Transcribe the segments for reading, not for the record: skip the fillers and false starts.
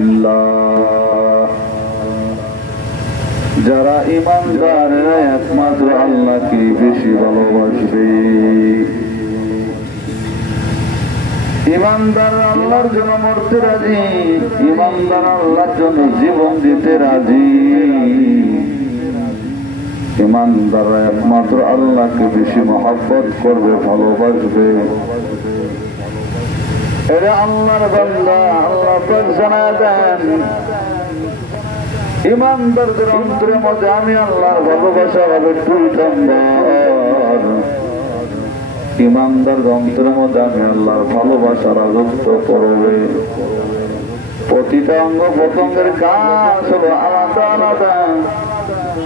লিল্লাহ। যারা ঈমানদার একমাত্র আল্লাহকে বেশি ভালোবাসবে। ঈমানদার আল্লাহর জন্য মরতে রাজি, ঈমানদার আল্লাহর জন্য জীবন দিতে রাজি। ঈমানদাররা একমাত্র আল্লাহকে বেশি মহব্বত করবে, ভালোবাসবে। এরা আল্লাহর বান্দা, আল্লাহ পাক জানায় দেন ঈমানদারদের অন্তরের মধ্যে আমি আল্লাহর ভালোবাসা হবে 2 নম্বর। ঈমানদার অন্তরের মধ্যে আমি আল্লাহর ভালোবাসা রাজত্ব করবে। প্রতিটা অঙ্গ প্রত্যঙ্গের কাজ হলো আলাদা আলাদা।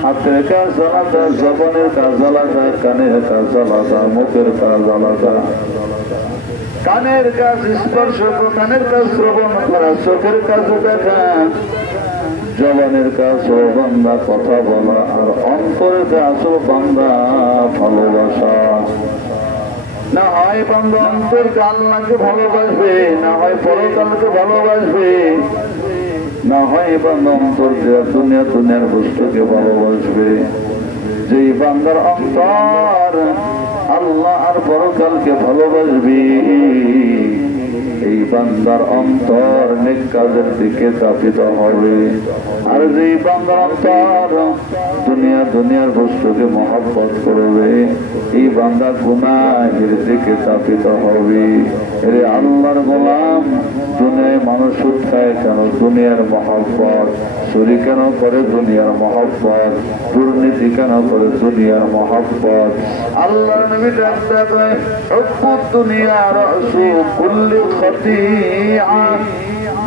হাতের কাজ আলাদা, জবানের কাজ আলাদা, কানের কাজ আলাদা, মুখের কাজ আলাদা। কানের কাজ স্পর্শ, কানের কাজ শ্রবণ করা, চোখের কাজ দেখা, জবানের কাজ ও বান্দা কথা বলা, আর অন্তরের কাজ ও বান্দা ভালোবাসা। না হয় বান্দা অন্তরকে আল্লাহকে ভালোবাসবে, না হয় পরকালকে ভালোবাসবে, না হয় বান্দা অন্তর দুনিয়ার বস্তুকে ভালোবাসবে। যেই বান্দার অন্তর আল্লাহ আর পরকালকে ভালোবাসবে, এই বান্দার অন্তর নেক কাজের দিকে চাপিত হবে। আর যেই বান্দার অন্তর দুনিয়ার বস্তুকে মহব্বত করবে, এই বান্দা গুনাহের দিকে চাপিত হবে। এরে আল্লাহর গোলাম, দুনিয়ায় মানুষ সুদ খায় কেন? দুনিয়ার মহব্বত। চুরি কেন করে? দুনিয়ার মহব্বত। দুর্নীতি কেন করে? দুনিয়ার মহব্বত। আল্লাহ নবী ডাকতে কয় হুব্বুদ দুনিয়া রাসূ কুল্লি খতিআ।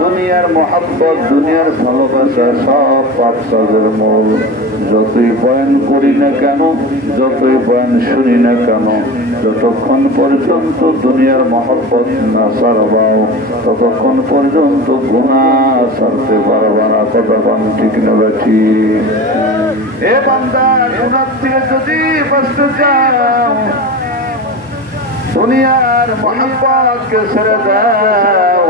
দুনিয়ার মহব্বত, দুনিয়ার ভালোবাসা সব পাপ কাজের মূল। যতই বয়ান করি না কেন, যতই বয়ান শুনি না কেন, যতক্ষণ পর্যন্ত দুনিয়ার মহব্বত না ছাড়বাও, ততক্ষণ পর্যন্ত গুনাহ ছাড়তে পারবা না। ততক্ষণ ঠিক না বেঠি? এ বান্দা, গুনাহ থেকে যদি বাঁচতে চাও, দুনিয়ার মহব্বতকে ছেড়ে দাও।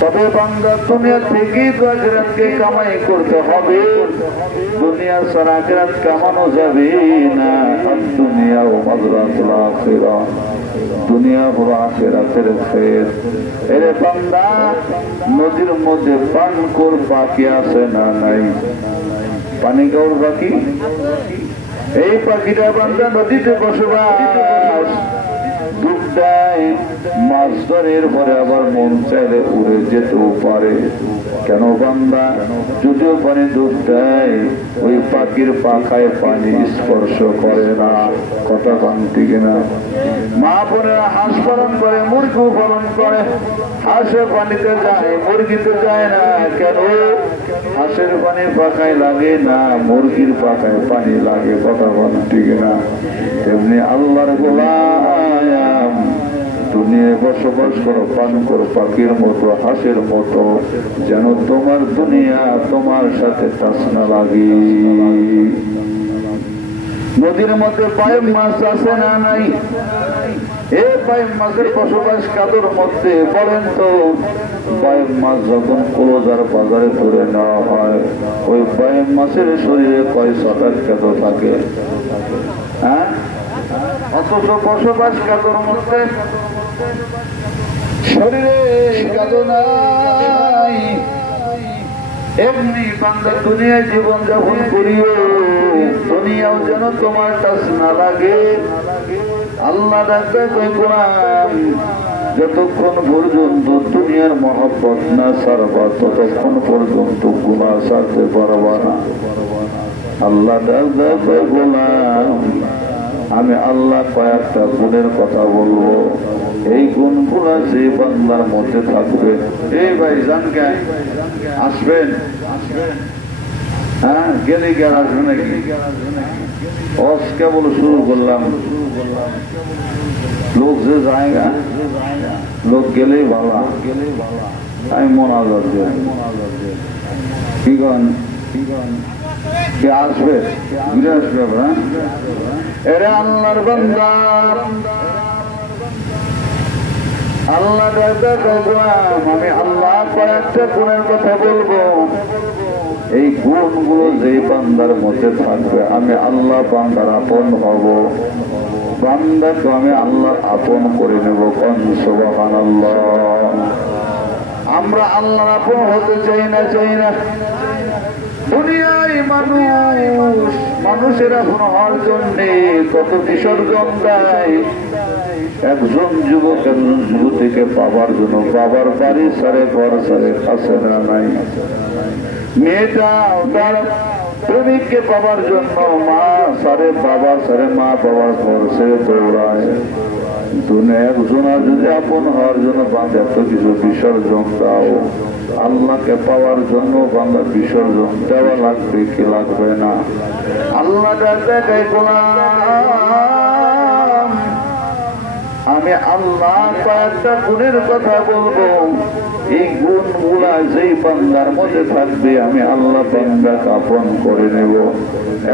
তবে বান্দা দুনিয়া থেকে আখিরাতকে কামাই করতে হবে। দুনিয়া ছাড়া আখিরাত কামানো যাবে না। দুনিয়া ও মাযরাতুল আখিরাহ, দুনিয়া হলো আখিরাতের খেত। এরে বান্দা, নদীর মধ্যে পানকোর পাখি আছে না নাই? পানি খাওয়ার পাখি। এই পাখিটা বান্দা নদীতে বসবাস, ডুব দেয়, মাছ ধরে, এরপরে আবার মন চাইলে উড়ে যেতেও পারে। কেন বান্দা? যদিও পানি ডুব দেয়, ওই পাখির পাখায় পানি স্পর্শ করে না। কথা কান্তি কিনা? মা বোনেরা হাঁস পালন করে, মুরগি পালন করে। হাঁসে পানিতে যায়, মুরগিতে যায় না। কেন? হাঁসের পানি পাখায় লাগে না, মুরগির পাখায় পানি লাগে। কথা কান্তি কিনা? তেমনি আল্লাহর গোলাম, দুনিয়ায় বসবাস করো পান করো পাখির মতো, হাঁসের মতো, যেন তোমার দুনিয়া তোমার সাথে টাচ না লাগে। নদীর মধ্যে পাইপ মাছ আছে না নাই? এই পাইপ মাছের বসবাস কাদের মধ্যে বলেন তো? পাইপ মাছ যখন ক্লোজার বাজারে ধরে নেওয়া হয়, ওই পাইপ মাছের শরীরে কয় ছটার কেঁদো থাকে? হ্যাঁ, অথচ বসবাস কাদের মধ্যে? শরীরে কাঁদো নাই। এমনি বান্দা দুনিয়ায় জীবন যাপন করিও, দুনিয়াও যেন তোমার টাচ না লাগে। আল্লাহ ডাকতে কই গোলাম, যতক্ষণ পর্যন্ত দুনিয়ার মহব্বত না ছাড়বা, ততক্ষণ পর্যন্ত গুনাহ ছাড়তে পারবা না। আল্লাহ ডাকতে কই গোলাম, আমি আল্লাহ কয়েকটা গুণের কথা বলবো, এই গুণগুলা যে বান্দার মধ্যে থাকবে। এই ভাই জান কে আসবেন? হ্যাঁ, গেলে কি আর আসবে নাকি? কেবল শুরু করলাম। লোক যে জায়গা, লোক গেলেই ভালো। আমি মোনাজাত দেব। কি কন? কে আসবে? ঘুরে আসবে আপনারা? এরে আল্লাহর বান্দা, আল্লাহ আমি আল্লাহ কয়েকটা গুণের কথা বলবো, এই গুণগুলো যে বান্দার মধ্যে থাকবে আমি আল্লাহ বান্দার আপন হব, বান্দাকে আমি আল্লাহর আপন করে নেব। সুবহানাল্লাহ। আমরা আল্লাহর আপন হতে চাই না দুনিয়ায় মানুষের আপন হওয়ার জন্য কত বিসর্জন দেয়। একজন যুবক একজন যুবতীকে পাবার জন্য বাবার বাড়ি সারে ঘর সারে কাছে না নাই, মেয়েটা তার প্রেমিককে পাবার জন্য মা সারে বাবা সারে মা বাবার ঘর ছেড়ে দৌড়ায়। একজন যদি আপন হওয়ার জন্য বাংলা এত কিছু বিসর্জন দাও, আল্লাহকে পাওয়ার জন্য বাংলা বিসর্জন দেওয়া লাগবে কি লাগবে না? আল্লাহ দেখায় গোলাম আমি আল্লাহ কয়েকটা গুণের কথা বলবো, এই গুণগুলা যেই বান্দার মধ্যে থাকবে আমি আল্লাহ বান্দাকে আপন করে নেব।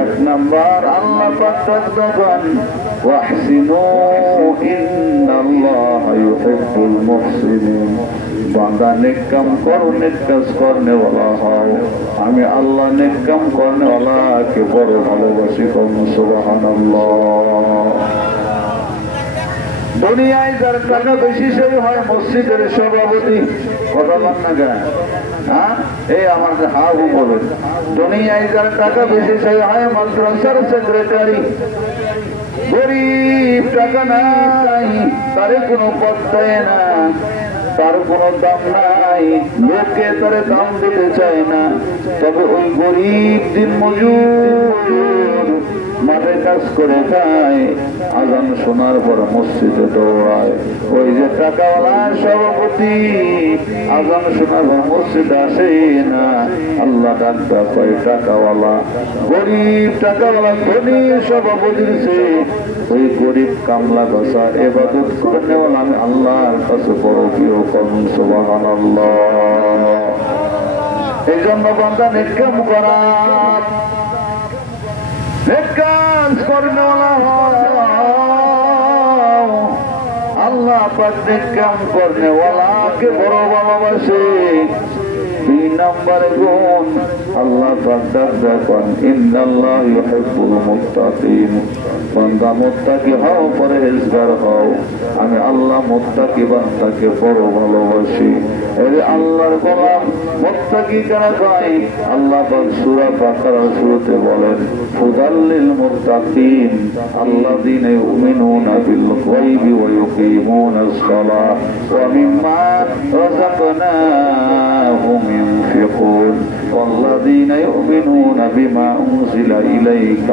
এক নাম্বার আল্লাহ পাক তখন ওয়াহসিনু ইন্নাল্লাহা ইউহিব্বুল মুহসিনিন, বান্দা নেক কাম করো, নেক কাজ করনে ওয়ালা হও, আমি আল্লাহ নেক কাম করনে ওয়ালাকে বড় ভালোবাসি। সুবহানাল্লাহ। দুনিয়ায় যার টাকা বেশি সেই হয় মসজিদের সভাপতি, কথা বল না কেন? হ্যাঁ, এই আমার হাবু বলেন, দুনিয়ায় যার টাকা বেশি সেই হয় মাদ্রাসার সেক্রেটারি। গরিব টাকা নাই, তারে কোনো পদ দেয় না, তার কোনো দাম নাই, লোকে তারে দাম দিতে চায় না। তবে ওই গরিব দিন মজুর মাঠে কাজ করে খায়, আজান শোনার পর মসজিদে দৌড়ায়। ওই যে টাকাওয়ালা সভাপতি আজান শোনার পর মসজিদে আসে না, আল্লাহ ডাক্তার কয় টাকাওয়ালা। গরিব টাকাওয়ালা ধনী সভাপতির সে ওই গরিব কামলা বসা এবাদত করে আমি আল্লাহর কাছে বড় প্রিয়। সুবহানাল্লাহ। এই জন্য বান্দা নেক কাম করা, নেক কাজ করনেওয়ালা হও। আল্লাহ পাক নেক কাম করনেওয়ালাকে বড় ভালোবাসে। 2 নম্বর গুণ আল্লাহ পাক দেখেন ইন্নাল্লাহা ইউহিব্বুল মুত্তাকিন, বান্দা মুত্তাকি হও, পরহেজগার হও, আমি আল্লাহ মুত্তাকি বান্দাকে বড় ভালোবাসি। এই আল্লাহর গোলাম মুত্তাকি কারা হয়? আল্লাহ পাক সূরা বাকারার শুরুতে বলেন হুদাল্লিল মুত্তাকিন আল্লাযীনা ইউমিনুনা বিল গায়বি ওয়া ইউকিমুনাস সালাহ ওয়া মিম্মা রাযাকনাহুম ينفقون والذين يؤمنون بما أنزل إليك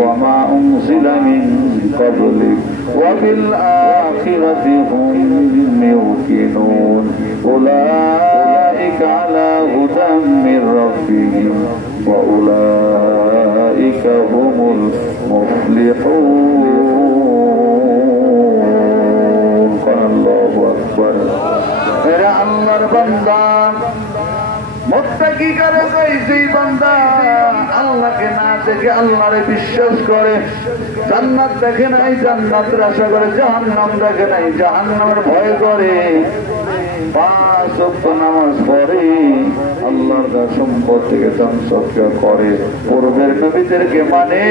وما أنزل من قبلك وبالآخرة هم يوقنون أولئك على هدى من ربهم وأولئك هم المفلحون. قال الله أكبر. এরা আল্লাহর বান্দা মুত্তাকি কারে কই? যেই বান্দা আল্লাহকে না দেখে আল্লাহরে বিশ্বাস করে, জান্নাত দেখে নাই জান্নাতের আশা করে, জাহান্নাম দেখে নাই জাহান্নামের ভয় করে, 5 ওয়াক্ত নামাজ পড়ে, আল্লাহর সম্পদ থেকে দান সৎকার করে, পূর্বের নবীদেরকে মানে,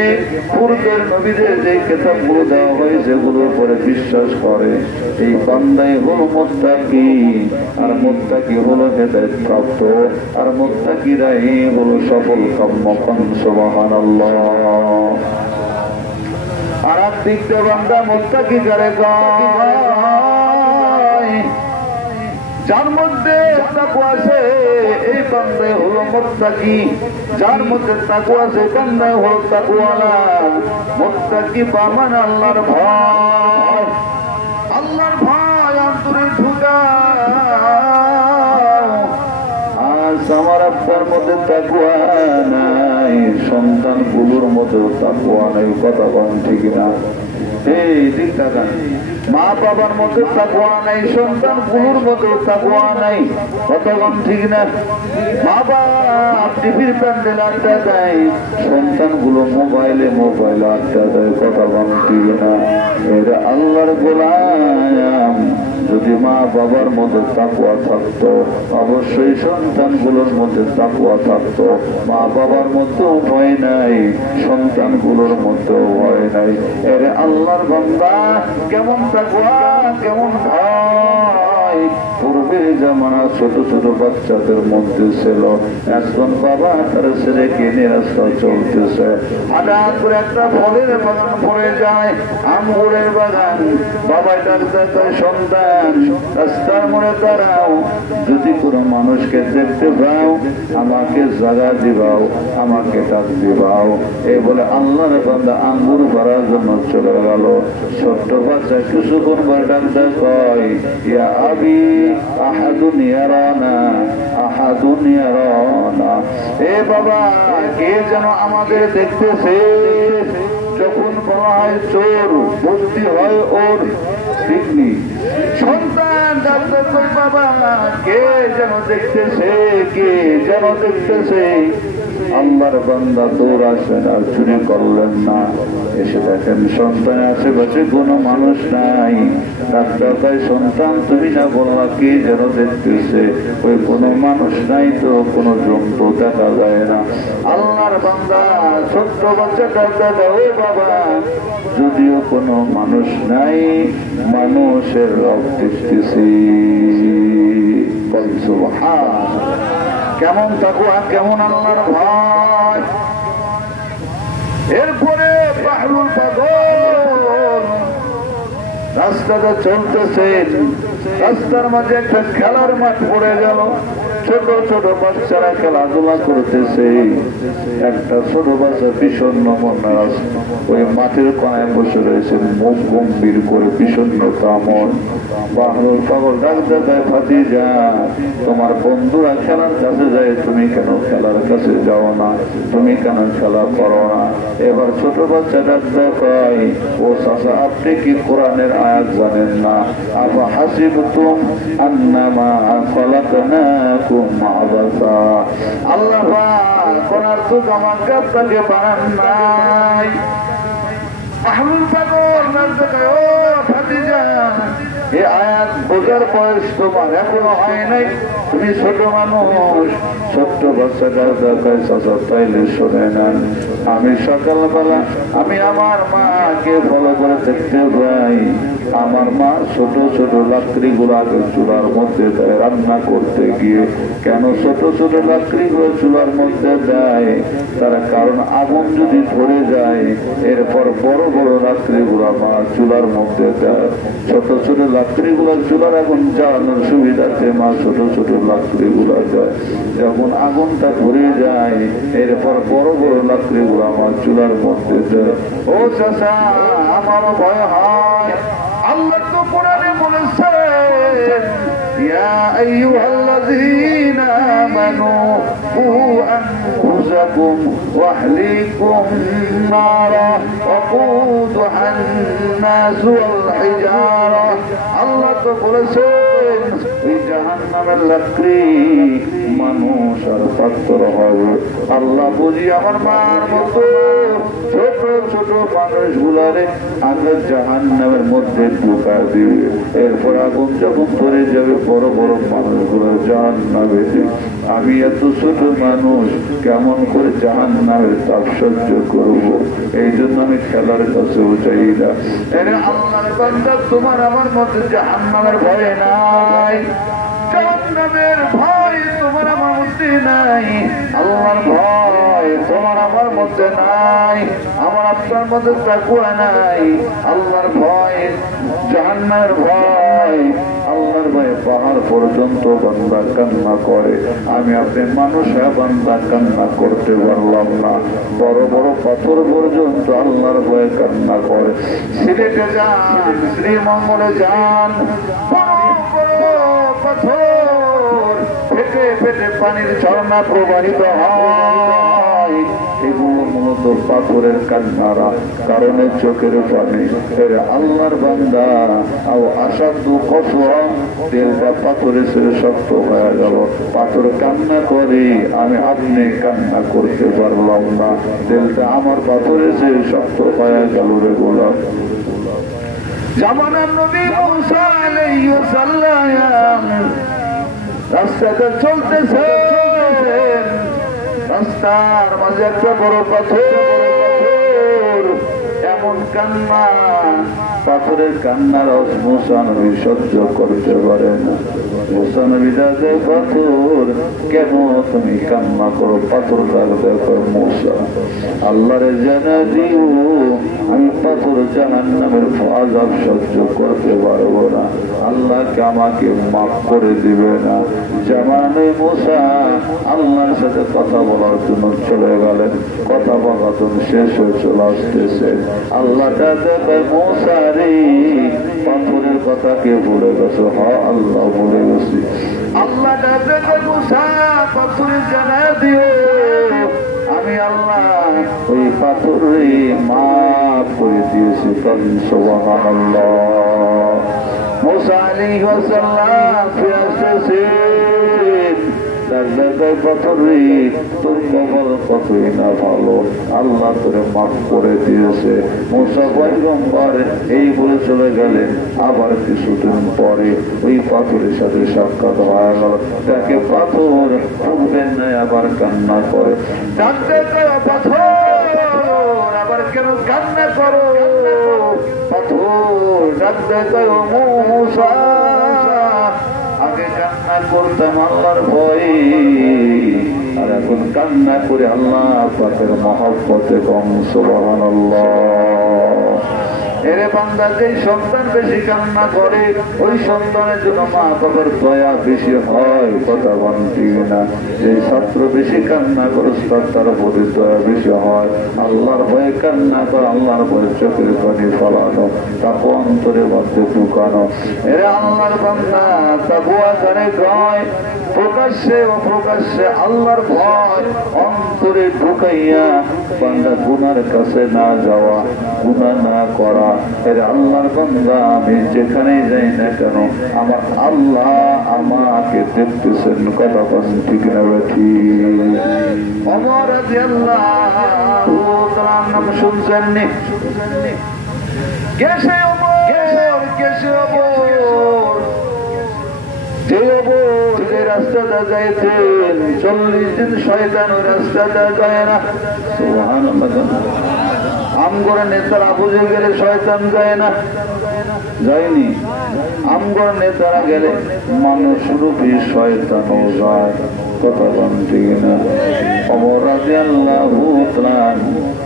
পূর্বের নবীদের যে কিতাবগুলো দেওয়া হয় সেগুলোর উপরে বিশ্বাস করে, এই বান্দাই হলো মুত্তাকি। আর মুত্তাকি হলো হেদায়েত প্রাপ্ত, আর মুত্তাকিরাই হলো সফল কাম্য। সুবহানাল্লাহ। আর দিক দিয়ে বান্দা মুত্তাকি করে গায়, যার মধ্যে তাকওয়া আছে এই বান্দাই হলো মুত্তাকি, যার মধ্যে তাকওয়া আছে বান্দাই হলো তাকওয়ালা। মুত্তাকি পামান আল্লাহর ভয়, আল্লাহর ভয় অন্তরে ঢুকাও। আজ আমার আপনার মধ্যে তাকওয়া নাই, সন্তানগুলোর মধ্যেও তাকওয়া নাই, কথা বল ঠিক না? এই ঠিক থাকা, মা বাবার মধ্যে তাকওয়া নাই, সন্তানগুলোর মধ্যেও তাকওয়া নাই, কথা বল ঠিক না? মা বাবা টিভির প্যান্ডেল আড্ডা দেয়, সন্তানগুলো মোবাইলে আড্ডা দেয়, কথা বল ঠিক না? এরা আল্লাহর গোলাম, যদি মা বাবার মধ্যে তাকওয়া থাকতো, অবশ্যই সন্তানগুলোর মধ্যে তাকওয়া থাকতো। মা বাবার মধ্যেও ভয় নাই, সন্তানগুলোর মধ্যেও ভয় নাই। এর আল্লাহর বান্দা কেমন তাকওয়া, কেমন ভয়। পূর্বের জামানা ছোট ছোট বাচ্চাদের মধ্যে ছিল, এখন বাবা তার ছেলেকে নিয়ে রাস্তা চলতেছে, হঠাৎ করে একটা ফলের বাগান পড়ে যায়, আঙ্গুরের বাগান। বাবা ডাক্তার তার সন্তান, রাস্তার মোড়ে দাঁড়াও, যদি কোনো মানুষকে দেখতে পাও আমাকে জায়গা দিবাও, আমাকে ডাক দিবাও। এই বলে আল্লাহর বান্দা আঙ্গুর ভরার জন্য চলে গেল। ছোট্ট বাচ্চা কিছুক্ষণ পর ডাক্তার কয়, ইয়া আবি আহাদুন ইয়ারানা, আহাদুন ইয়ারানা। এ বাবা, কে যেন আমাদের দেখতেছে। যখন বলা হয় চোর, বস্তি হয় ওর, ঠিকনি। সন্তান ডাক্তার কই, বাবা কে যেন দেখতেছে, কে যেন দেখতেছে। আল্লাহর বান্দা দৌড় আসেন আর চুরি করলেন না। এসে দেখেন সন্তানের আশেপাশে কোনো মানুষ নাই। ডাক্তার তাই সন্তান তুমি না বললা কে যেন দেখতেছে, ওই কোনো মানুষ নাই তো, কোনো জন্তু দেখা যায় না। আল্লাহর বান্দা ছোট্ট বাচ্চা ডাক্তার, ও বাবা যদিও কোনো মানুষ নাই, মানুষের রব দেখতেছি। কেমন তাকওয়া, কেমন আল্লাহর ভয়। এরপরে বাহরুল পাগল রাস্তাটা চলতেছে, রাস্তার মাঝে একটা খেলার মাঠ পড়ে গেল। ছোট ছোট বাচ্চারা খেলাধুলা করতেছে। একটা ছোট বাচ্চা বিষণ্ণ মনে ওই মাঠের কোনায় বসে রয়েছে, মুখ গম্ভীর করে বিষণ্ণতা মন। বাহরুল পাগল ডাকতে দেয়, ভাতিজা তোমার বন্ধুরা খেলার কাছে যায়, তুমি কেন খেলার কাছে যাও না, তুমি কেন খেলা করো না? এবার ছোট বাচ্চা ডাকতে কয়, ও চাচা আপনি কি কোরআনের আয়াত জানেন না? আফা হাসিবতুম আন্নামা খলাকনাকুম আবাসা। আল্লাহ পাক কোরআন তো আমাকে আপনাকে বানান নাই। বাহরুল পাগল ডাকতে কয়, ও ভাতিজা এই আয়াত বোঝার বয়স তোমার এখনো হয় নাই, তুমি ছোট মানুষ। ছোট্ট বাচ্চাটা দেখায়, চাচা তাইলে শোনে নেন, আমি সকালবেলা আমি আমার মাকে ফলো করে দেখতে পাই, আমার মা ছোট ছোট লাকড়ি গুলাকে চুলার মধ্যে দেয় রান্না করতে গিয়ে। কেন ছোট ছোট লাকড়ি গুলো চুলার মধ্যে দেয়? তার কারণ আগুন যদি ধরে যায়, এরপর বড় বড় লাকড়ি গুলা মা চুলার মধ্যে দেয়। ছোট ছোট লাকড়ি গুলা চুলার আগুন জ্বালানোর সুবিধাতে মা ছোট ছোট লাকড়ি গুলা দেয়। যখন আগুনটা ধরে যায়, এরপর বড় বড় লাকড়ি গুলা মা চুলার মধ্যে দেয়। ও চাচা, আমার ভয় হয়। আল্লাহ তো কোরআনে বলেছেন, ইয়া আইয়ুহাল্লাযীনা আমানু কু আনফুসাকুম ওয়া আহলিকুম নারা ওয়াকুদুহান নাস ওয়াল হিজারা। আল্লাহ তো বলেছেন ওই জাহান্নামের লাকড়ি মানুষ আর পাথর হবে। আল্লাহ বুঝি আমার মার মতো ছোট ছোট মানুষগুলারে আগে জাহান্নামের মধ্যে ঢুকা দিবে। এরপর আগুন যখন ধরে যাবে, বড় বড় মানুষগুলো জাহান্নামে। আমি এত ছোট মানুষ কেমন করে জাহান্নামের তাপ সহ্য করব? এই জন্য আমি খেলার কাছেও চাই না। আল্লাহর বান্দা, তোমার আমার মধ্যে জাহান্নামের ভয় নাই, জাহান্নামের ভয় তোমার আমার মধ্যে নাই, আল্লাহর ভয় তোমার আমার মধ্যে নাই, আমার আপনার মধ্যে তাকওয়া নাই। আল্লাহর ভয়, জাহান্নামের ভয়, আল্লাহর ভয়ে পাহাড় পর্যন্ত বান্দা কান্না করে। আমি আপনি মানুষ বান্দা কান্না করতে পারলাম না, বড় বড় পাথর পর্যন্ত আল্লাহর ভয়ে কান্না করে। সিলেটে যান, শ্রীমঙ্গলে যান, বড় বড় পাথর ফেটে ফেটে পানির ঝর্ণা প্রবাহিত হয়। এগুলো মূলত পাথরের কান্নারা কারণে চোখের পানি। আল্লাহর বান্দা আসাধ্য কসওয়া, তেলটা পাথরে ছেড়ে শক্ত হয়ে গেল। পাথর কান্না করে, আমি আপনি কান্না করতে পারলাম না, তেলটা আমার পাথরে ছেড়ে শক্ত হয়ে গেল রে গোলাম। জামানার নবী মুসা আলাইহিস সালাম রাস্তাতে চলতেছে, রাস্তার মাঝে একটা বড় পাথর, এমন কান্না, পাথরের কান্নার মুসা নবী সহ্য করতে পারে না। মুসা নবী দেখে পাথর, কেন তুমি কান্না করো? পাথর দেখো মুসা, আল্লাহরে জানা দিও আমি পাথর জাহান্নামের আযাব সহ্য করতে পারবো না, আল্লাহকে আমাকে মাফ করে দিবে না। জামানে মুসা আল্লাহর সাথে কথা বলার জন্য চলে গেলেন, কথা বলাতন শেষ হয়ে চলে আসতেছে। আল্লাহ দেখে মুসা রে পাথরের কথা কে ভুলে গেছে? হ্যাঁ আল্লাহ ভুলে গেছি। আল্লাহ দেখে মুসা পাথরে জানা দিও আমি আল্লাহ ওই পাথরে মাফ করে দিয়েছি। সুবহানাল্লাহ। মুসা আলাইহিস সালাম ফিরে আসতেছেন, পাথরে তোর কবর কতই না ভালো, আল্লাহ তোরে মাফ করে দিয়েছে। মুসা পয়গম্বর এই বলে চলে গেলেন। আবার কিছুদিন পরে ওই পাথরের সাথে সাক্ষাৎ হয়ে গেল। তাকে পাথর উঠবেন না, আবার কান্না করে। পাথর আবার কেন কান্না করো? পাথর ডাকতে করো মুসা, আগে কান্না করতাম আল্লাহর ভয়ে, আর এখন কান্না করে আল্লাহ পাকের মহব্বতে। কম সুবহানাল্লাহ। এরে বান্দা, যেই সন্তান বেশি কান্না করে ওই সন্তানের জন্য মা বাবার দয়া বেশি হয়, কথা বলছি না। যেই ছাত্র বেশি কান্না করে তার প্রতি দয়া বেশি হয়। আল্লাহর ভয়ে কান্না করে, আল্লাহর ভয়ে চোখের পানি ফলানো, তাকে অন্তরে মধ্যে ঢুকানো। এরে আল্লাহর বান্দা, তাকওয়া করে কয় প্রকাশ্যে অপ্রকাশ্যে আল্লাহর ভয় অন্তরে ঢুকাইয়া বান্দা গুনার কাছে না যাওয়া, গুনাহ না করা। এর আল্লাহর বান্দা, আমি যেখানেই যাই না কেন আমার আল্লাহ আমাকে দেখতেছেন। কথা বলেন ঠিক না ঠিক? ওমর রাদিয়াল্লাহু তাআলার নাম শুনছেননি? কেসে ওমর, কেসে ওমর, যে ওমর যে রাস্তাটা যাইতেন 40 দিন শয়তান ওই রাস্তাটা যায় না। সুবহানাল্লাহ। আমগরের নেতারা বুঝে গেলে শয়তান যায় না, যায়নি। আমগরের নেতারা গেলে মানুষ রূপী শয়তানও যায়। কথা বলছি কিনা? ওমর রাদিয়াল্লাহু তাআলা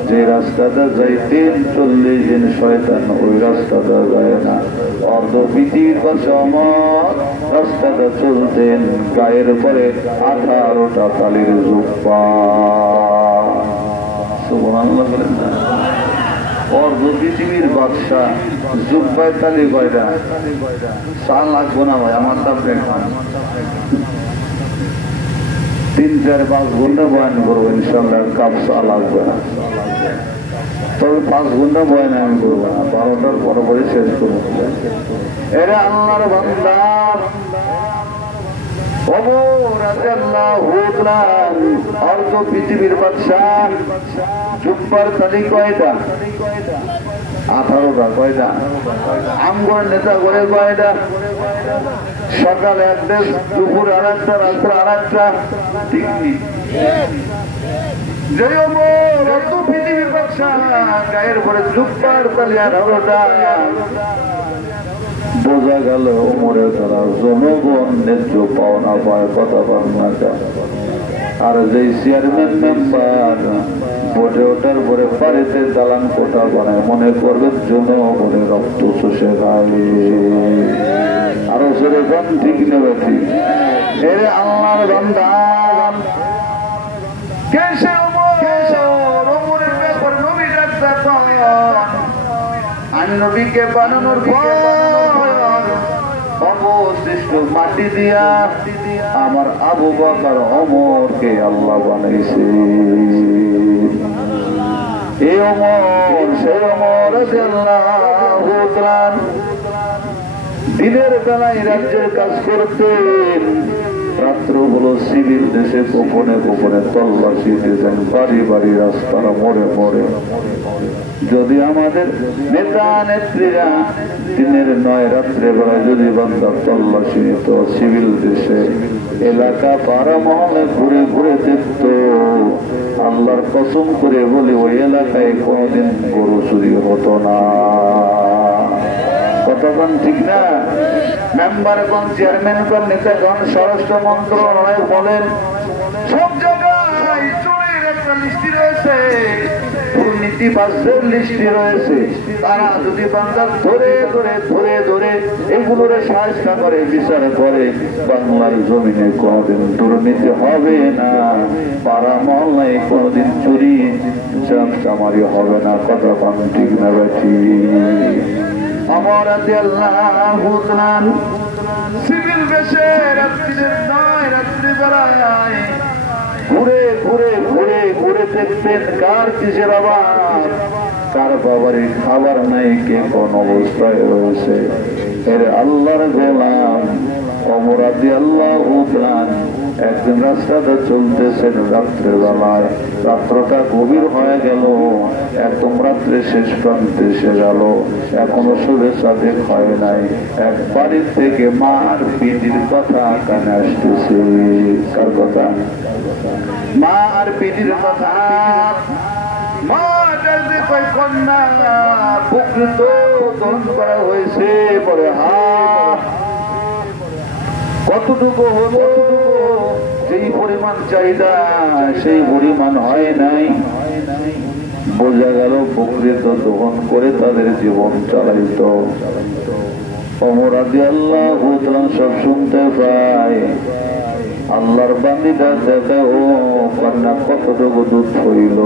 যে রাস্তাটা যাইতেন 40 দিন শয়তান ওই রাস্তাটা যায় না। অর্ধপৃথিবীর পাশে ওমর রাস্তাটা চলতেন, গায়ের পরে 18টা তালির জুব্বা। সুবহানাল্লাহ বলেন না? অর্ধ পৃথিবীর বাদশাহ জুব্বায় তালি কয়টা? 4 লাখ গোনা ভাই, আমার দাম দেখবেন 3-4-5 ঘন্টা বয়ান করবো ইনশাল্লাহ, কাপসা লাগবে না। তবে 5 ঘন্টা বয়ান আমি করবো না, 12টার পরে শেষ করবো। এরা আল্লাহর বান্দা, অর্ধ পৃথিবীর বাদশাহ জুব্বার তালি কয়টা? 18টা। কয়টা? আমগর নেতা করে কয়টা? সকাল 1টা, দুপুর 1টা, রাত্রে 1টা। ঠিক নেই? যে অর্ধ পৃথিবীর বাদশাহ গায়ের পরে জুব্বার তালি 18টা। বোঝা গেল ওমরে তারা জনগণ ন্যায্য পাওনা পায়। কথা বলনা কেন? আর যেই চেয়ারম্যান মেম্বার ভোটে ওঠার পরে বাড়িতে দালান কোঠা বানায়, মনে করবেন জনগণের রক্ত চষে খায়। আরো সেরে গান ঠিক নেবে ঠিক? এর আল্লাহর বান্দা, কেসে ওমরের ব্যাপার নবী ডাক্তার আর নবীকে বানানোর পর অবশিষ্ট মাটি দিয়া আমার আবু বকর ওমরকে আল্লাহ বানাইছে। এই ওমর সেই ওমর রাদিয়াল্লাহু তাআলা দিনের বেলায় রাজ্যের কাজ করতেন, রাত্র হলো সিভিল দেশে গোপনে গোপনে তল্লাশি দিয়েছেন, বাড়ি বাড়ি রাস্তার মোড়ে মোড়ে। যদি আমাদের নেতা নেত্রীরা দিনের নয় রাত্রে বেলা যদি বান্দা তল্লাশি নিত সিভিল দেশে, এলাকা পাড়া মহলে ঘুরে ঘুরে দেখত, আল্লাহর কসম করে বলি ওই এলাকায় কোনোদিন গরু চুরি হতো না। কতক্ষণ ঠিক না? মেম্বারগণ, চেয়ারম্যানগণ, নেতাগণ, স্বরাষ্ট্র মন্ত্রণালয় বলেন, সব জায়গায় চোরের একটা লিস্টি রয়েছে, দুর্নীতিবাজদের লিস্টি রয়েছে। তারা যদি বান্দা ধরে ধরে ধরে ধরে এগুলোর সাহায্য করে, বিচার করে, বাংলার জমিনে কোনোদিন দুর্নীতি হবে না, পাড়া মহল্লায় কোনোদিন চুরি চামারি হবে না। কতক্ষণ ঠিক না বেশি? আমার সিভিল বেশে রাত্রিবেলায় ঘুরে ঘুরে ঘুরে ঘুরে দেখতেন কার কিসের আবার, কার বাবারে খাবার নাই, কে কোন অবস্থায় রয়েছে। এর আল্লাহর গোলাম ওমর রাদিয়াল্লাহু তাআলা একদিন রাস্তাতে চলতেছেন রাত্রে বেলায়, রাত্রটা গভীর হয়ে গেল, একদম রাত্রে শেষ প্রান্তে এসে গেল, এখনো শুভেচ্ছা দেখ হয় নাই। এক বাড়ির থেকে মা আর পিটির কথা কানে আসতেছে। কার কথা? মা আর পিটির কথা। মা কন্যা প্রকৃত দহন করা হয়েছে, পরে কতটুকু হলো, যেই পরিমাণ চাহিদা সেই পরিমাণ হয় নাই। বোঝা গেল প্রকৃত দহন করে তাদের জীবন চালাইত। ওমর রাদিয়াল্লাহু তাআলা সব শুনতে পায়। আল্লাহর বান্দীটা দেখে, ও কন্যা কতটুকু দুধ হইল,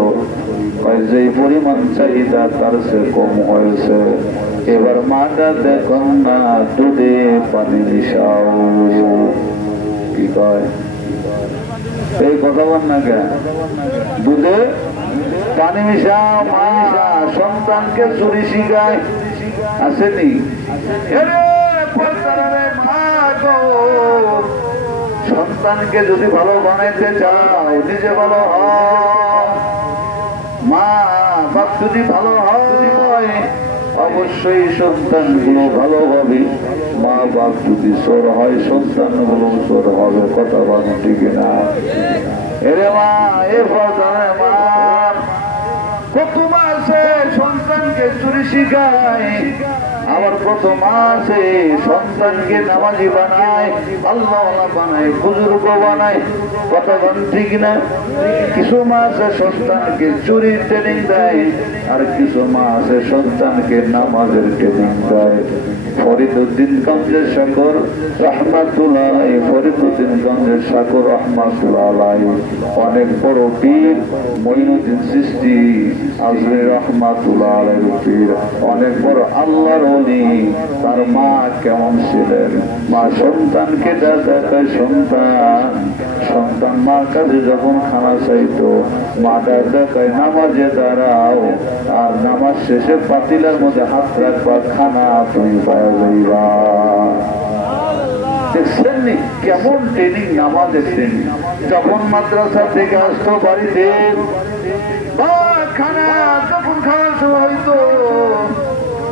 যেই পরিমাণ চাহিদা তার সে কম হয়েছে। এবার মাটা দেখুন না, দুধে পানি মিশাও। কি কয়? এই কথা বল না কেন? দুধে পানি মিশাও। মা সন্তানকে চুরি শিখায়, আসেনি? সন্তানকে যদি ভালো বানাইতে চাও, নিজে ভালো হয়। মা বাপ যদি ভালো হয়, অবশ্যই সন্তানগুলো ভালো হবে। মা বাপ যদি চোর হয়, সন্তানগুলো চোর হবে। কথা বল ঠিক না? এরে মা, এ ফলে মা কত মাসে সন্তানকে চুরি শিখায়, আবার প্রথম মাসে সন্তানকে নামাজি বানায়, আল্লাহ বানায়, বুজুর্গ বানায়। কথা বল ঠিক না? কিছু মাসে সন্তানকে চুরি ট্রেনিং দেয়, আর কিছু মাসে সন্তানকে নামাজের ট্রেনিং দেয়। ফরিদউদ্দিন গঞ্জের শাকর রহমাতুল্লাহ আলাইহি, ফরিদউদ্দিন গঞ্জের শাকর রহমাতুল্লাহ আলাইহি অনেক বড় পীর, মঈনুদ্দিন চিশতি আজমি রহমাতুল্লাহ আলাইহি পীর, অনেক বড় আল্লাহর ওলি। তার মা কেমন ছিলেন? মা সন্তানকে দেখায়, সন্তান মার কাছে যখন খানা চাইতো, মাটা দেখায় নামাজে দাঁড়াও, আর নামাজ শেষে পাতিলার মধ্যে হাত রাখবা, খানা তুমি পাওয়া যাইবা। দেখছেননি কেমন ট্রেনিং? নামাজের ট্রেনিং। যখন মাদ্রাসা থেকে আসতো বাড়িতে, খানা যখন খাওয়ার সময় হইতো,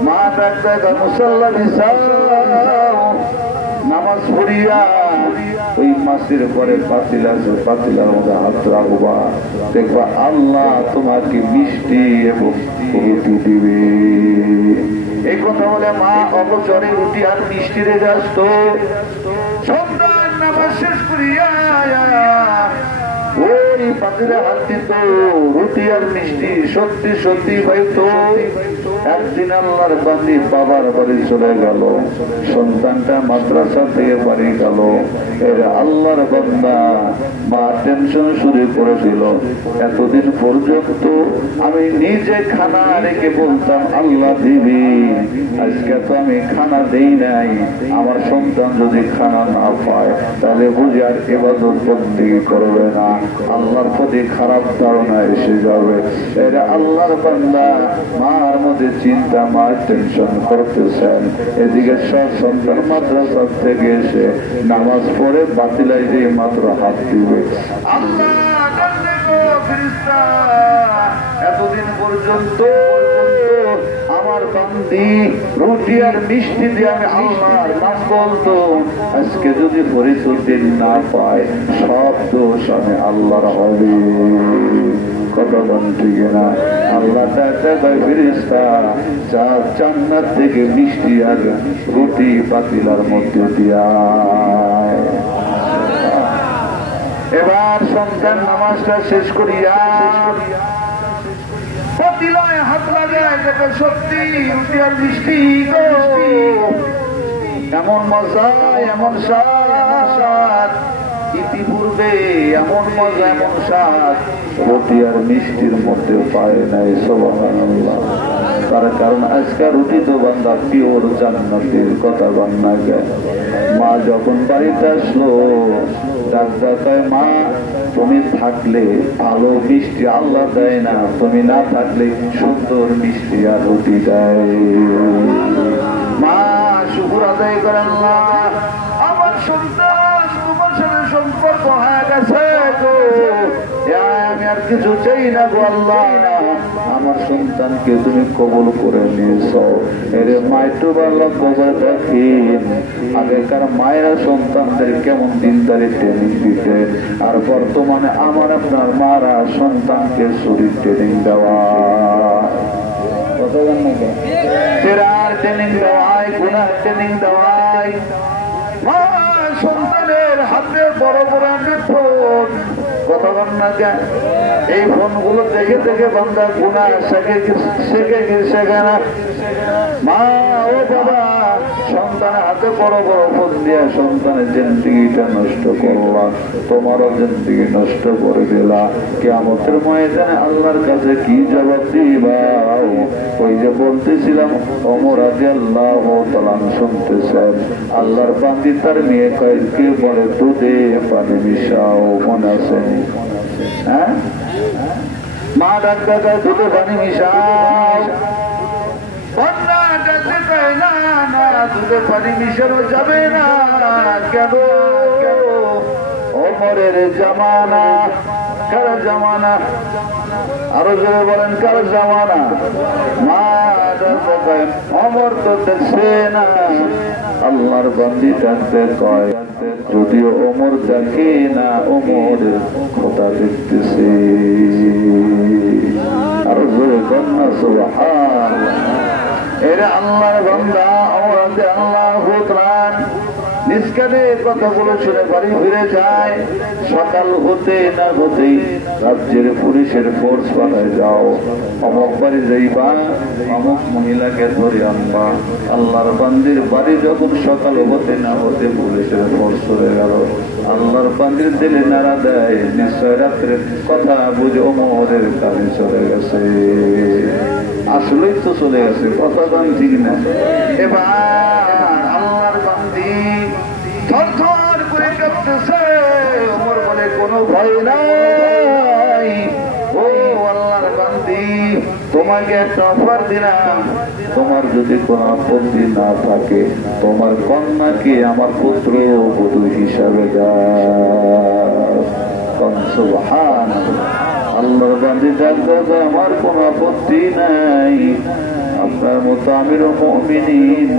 মা ডাক্তার মুসাল্লা বিছাও, নামাজ পড়িয়া ওই মাসের পরে পাতিলার মধ্যে হাত রাখবা, দেখবা আল্লাহ তোমাকে মিষ্টি এবং রুটি দিবে। এই কথা বলে মা অবচরে রুটি আর মিষ্টি রেখে আসতো। সন্তান নামাজ শেষ করিয়া ওই পাতিলে হাত দিত, রুটি আর মিষ্টি সত্যি সত্যি পাইতো। একদিন আল্লাহর বান্দী বাবার বাড়ি চলে গেল, সন্তানটা মাদ্রাসা থেকে বাড়ি গেল। এর আল্লাহর বান্দা মা টেনশন শুরু করে দিল। এতদিন পর্যন্ত আমি নিজে খানা রেখে বলতাম আল্লাহ দিবি, আজকে তো আমি খানা দেই নাই। আমার সন্তান যদি খানা না পায়, তাহলে বুঝে আর ইবাদত বন্দেগী করবে না, আল্লাহর প্রতি খারাপ ধারণা এসে যাবে। এরা আল্লাহর বান্দা মার মধ্যে চিন্তা মা টেনশন করতেছেন, এদিকে সব সন্তান মাদ্রাসা থেকে এসে নামাজ পড়ে বাতিলাই দিয়ে মাত্র হাত দিবে। এতদিন পর্যন্ত আমার বান্দি রুটি আর মিষ্টি দিয়ে আমি আল্লাহর নাম বলতো, আজকে যদি পরিচয় না পায় সব দোষ আমি আল্লাহর হবে। কথা বল ঠিক না? আল্লাহ ফেরেশতা চার জান্নাত থেকে মিষ্টি আর রুটি পাতিলার মধ্যে দিয়া। এবার সন্তান নামাজটা শেষ করিয়া পাতিলায় হাত লাগায় দেখো সত্যি রুটি আর মিষ্টি এমন মজা এমন স্বাদ, ইতিপূর্বে এমন মজা এমন স্বাদ রুটি আর মিষ্টির মধ্যে পায় নাই। সুবহানাল্লাহ। তার কারণ আজকাল রুটি তো বান্দা পিওর জান্নাতের কথা বান্না যায়। মা যখন বাড়িতে আসলো ডাক্তার মা তুমি থাকলে ভালো মিষ্টি আল্লাহ দেয় না, তুমি না থাকলে সুন্দর মিষ্টি আর রুটি দেয়। মা শুকর আদায় করে আল্লাহ আমার সন্তান তোমার সাথে সম্পর্ক হয়ে গেছে তো আমি আর কিছু চাই না গো আল্লাহ, আমার সন্তানকে তুমি কবুল করে নিয়েছ। এর মাইটু আল্লাহ কবর দেখেন আগেকার মায়েরা সন্তানদের কেমন দিনদারি ট্রেনিং দিতে, আর বর্তমানে আমার আপনার মারা সন্তানকে শরীর ট্রেনিং দেওয়া, ফেরার ট্রেনিং দেওয়ায়, গুনার ট্রেনিং দেওয়ায়। মা সন্তানের হাতে বড় বড় ফোন, কথা বল না কেন? এই ফোনগুলো দেখে দেখে বান্দা গুনাহ শেখে না। মা ও বাবা সন্তানের হাতে বড় বড় ফোন দিয়ে সন্তানের জিন্দেগিটা নষ্ট করলা, তোমারও জিন্দেগি নষ্ট করে দিলা। কিয়ামতের ময়দানে আল্লাহর কাছে কি জবাব দিবা? ওই যে বলতেছিলাম ওমর রাদিয়াল্লাহু তাআলা শুনতেছেন আল্লাহর বান্দি তার মেয়ে কয়েককে বলে দুধে পানি মিশাও, মনে আছে? হ্যাঁ, মা ডাক্তার দুধে পানি মিশাও, না দুধে পানি মিশানো যাবে না। কেন? ওমরের জামানা। কার জামানা? আরো জোরে বলেন কার জামানা? মা ওমর তো দেখছে না, আল্লাহর বান্দি ডাকতে কয় যদিও ওমর দেখে না ওমরের খোদা দেখতেছে। আরো জোরে কন্যা সুবহানাল্লাহ। এরা আল্লাহর বান্দা ওমরাতে আল্লাহু তাআলা নিষ্কানে কথাগুলো শুনে বাড়ি ফিরে যায়। সকাল হতে না হতেই রাজ্যের পুলিশের ফোর্স পাঠায় যাও, অমুক বাড়ি যাইবা, অমুক মহিলাকে ধরে আনবা। আল্লাহর বান্দির বাড়ি যখন সকাল হতে না হতে পুলিশের ফোর্স চলে গেল, আল্লাহর বান্দির দিলে নাড়া দেয় নিশ্চয় রাত্রের কথা বুঝে ওমরের কানে চলে গেছে। আসলেই তো চলে গেছে, কথা গান ঠিক না। এবার আল্লাহর বান্দি থরথর করে কাঁপতেছে। ওমর বলে কোনো ভয় নাই, ও আল্লাহর বান্দি তোমাকে একটা অফার দিলাম, তোমার যদি কোনো আপত্তি না থাকে তোমার কন্যাকে আমার পুত্র বধূ হিসাবে দাও। সুবহানাল্লাহ। আল্লাহর বান্দি ডাক্তার আমার কোনো আপত্তি নাই, আপনার মতো আমিরুল মুমিনিন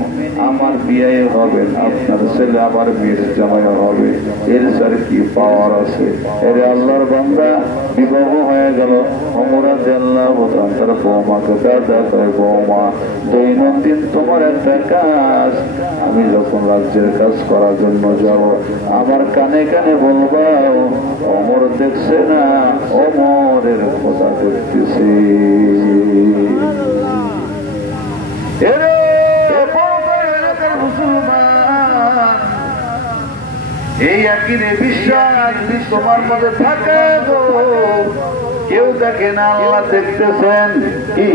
আমার বিয়ে হবে, আপনার ছেলে আমার মেয়ের জামাই হবে, এর স্যার কি পাওয়ার আছে? এর আল্লাহর বান্দা বিবাহ হয়ে গেল। ওমর রাদিয়াল্লাহু তাআলা তার বৌমাকে কয় বৌমা দৈনন্দিন তোমার একটা কাজ, আমি যখন রাজ্যের কাজ করার জন্য যাব আমার কানে কানে বলবা ওমর দেখছে না ওমরের খোদা দেখতেছি। এই একই বিশ্বাস তোমার মধ্যে থাকে গো, কেউ দেখেন আল্লাহ দেখতেছেন, কি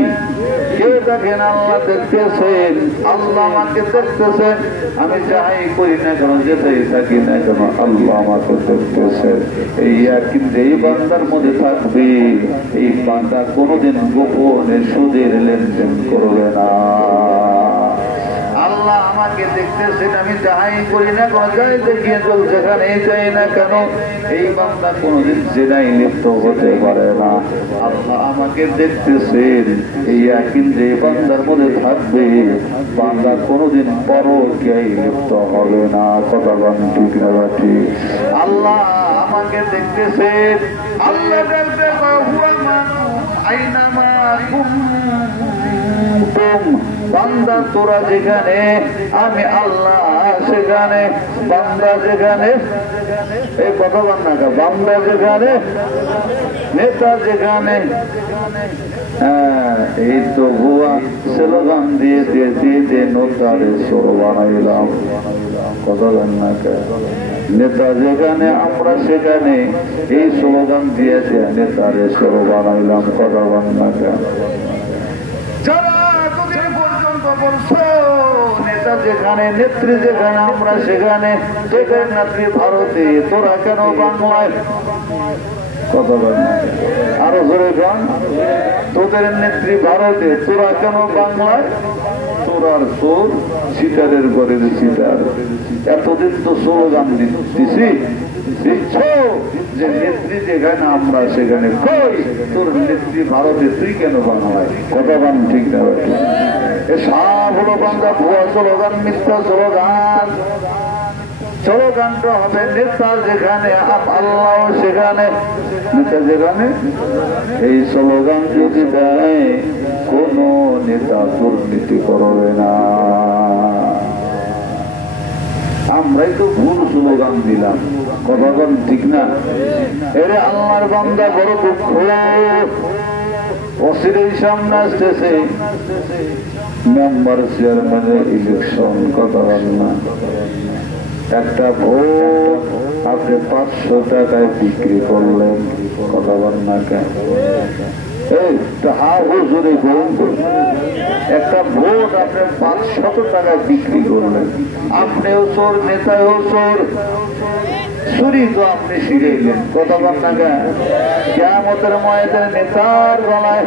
কেউ দেখেন আল্লাহ দেখতেছেন, আল্লাহ আমাকে দেখতেছেন। আমি যাই করি না কেন, যেটাই থাকি না কেন, আল্লাহ আমাকে দেখতেছেন। এই কিন্তু এই বান্দার মধ্যে থাকবে, এই বান্দা কোনোদিন গোপনে সুদের লেনদেন করবে না। আল্লাহ আমাকে দেখতেছেন, আমি যাই করি না কেন, যাই দেখিয়ে চল যেখানে যাই না কেন, এই বান্দা কোনোদিন জেনায় লিপ্ত হতে পারে না। আল্লাহ আমাকে দেখতেছেন, এই কিন্তু এই বান্দার মধ্যে থাকবে, বান্দা কোনোদিন পরকীয়ায় লিপ্ত হবে না। কথা বলেন ঠিক না ঠিক? আল্লাহ আমাকে দেখতেছেন, আল্লাহ দেখতে আইনামা বান্দা তোরা যেখানে, আমি আল্লাহ সেখানে। বান্দা যেখানে, এই কথা বান্না, বান্দা যেখানে, নেতা যেখানে। এই তো ভুয়া স্লোগান দিয়ে দিয়ে দিয়ে দিয়ে নেতারে সর বানাইলাম। কথা বান্না, নেতা যেখানে আমরা সেখানে, এই স্লোগান দিয়ে দিয়ে নেতারে সর বানাইলাম। কথা বান্না, নেতা যেখানে, নেত্রী যেখানে, আমরা সেখানে। যেখানে নেত্রী ভারতে, তোরা কেন বাংলায়? কথা বল না, আরো জোরে গান। তোদের নেত্রী ভারতে, তোরা কেন বাংলায়? তোরার চোর, সিটারের ঘরের সিটার। এতদিন তো স্লোগান দিচ্ছি, দিচ্ছ যে নেত্রী যেখানে আমরা সেখানে। কই তোর নেত্রী ভারতে, তুই কেন বাংলায়? কথা বান ঠিক না? এ সব হলো বাংলা ভুয়া স্লোগান, মিথ্যা স্লোগান। স্লোগানটা হবে নেতা যেখানে, আল্লাহ সেখানে। নেতা যেখানে, এই স্লোগান যদি দেয়, কোন নেতা দুর্নীতি করবে না। আমরাই তো ভুল স্লোগান দিলাম। কথা বল ঠিক না? এরে আল্লাহর বান্দা বড় দুঃখ, অচিরেই সামনে আসতেছে মেম্বার চেয়ারম্যানের ইলেকশন। কথা বল না, একটা ভোট আপনি 500 টাকায় বিক্রি করলেন। কথা বল না কেন? একটা ভোট আপনি 500 টাকায় বিক্রি করলেন। আপনিও চোর, নেতাও চোর, চুরি তো আপনি শিখাইলেন। কথা বল না কেন? কিয়ামতের ময়দানে নেতার গলায়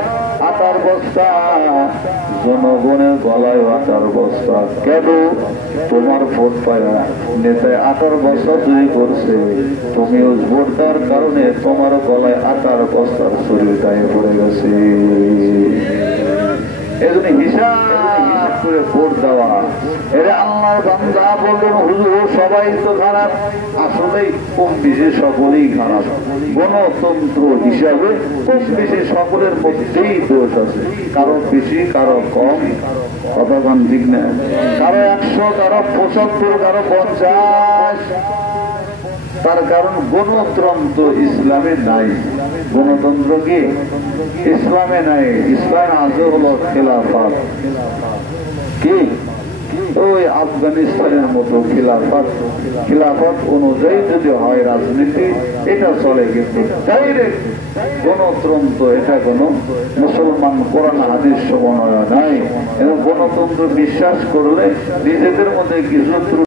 আটার বস্তা, জনগণের গলায় আটার বস্তা। কেন? তোমার ভোট পায়া নেতায় আটার বস্তা চুরি করছে, তুমিও ভোট দেওয়ার কারণে তোমার গলায় আটার বস্তার চুরি দায়ে পড়ে গেছে। এজন্য হিসাব করে ভোট দেওয়া। এরা আল্লাহর বান্দা বললেন, হুজুর সবাই তো খারাপ। আসলেই কম বেশি সকলেই খারাপ। গণতন্ত্র হিসাবে কম বেশি সকলের মধ্যেই দোষ আছে, কারো বেশি কারো কম। কতক্ষণ ঠিক না? কারো 100, কারো 75, কারো 50। তার কারণ গণতন্ত্র ইসলামে নাই। গণতন্ত্র কি ইসলামে নাই? ইসলাম আজও হলো খেলাফত। কি ওই আফগানিস্তানের মতো খিলাফত, খিলাফত অনুযায়ী যদি হয় রাজনীতি, এটা চলে। কিন্তু ডাইরেক্ট গণতন্ত্র, এটা কোন মুসলমান কোরআন হাদিস সমন্বয় নাই। এবং গণতন্ত্র বিশ্বাস করলে নিজেদের মধ্যে কিছু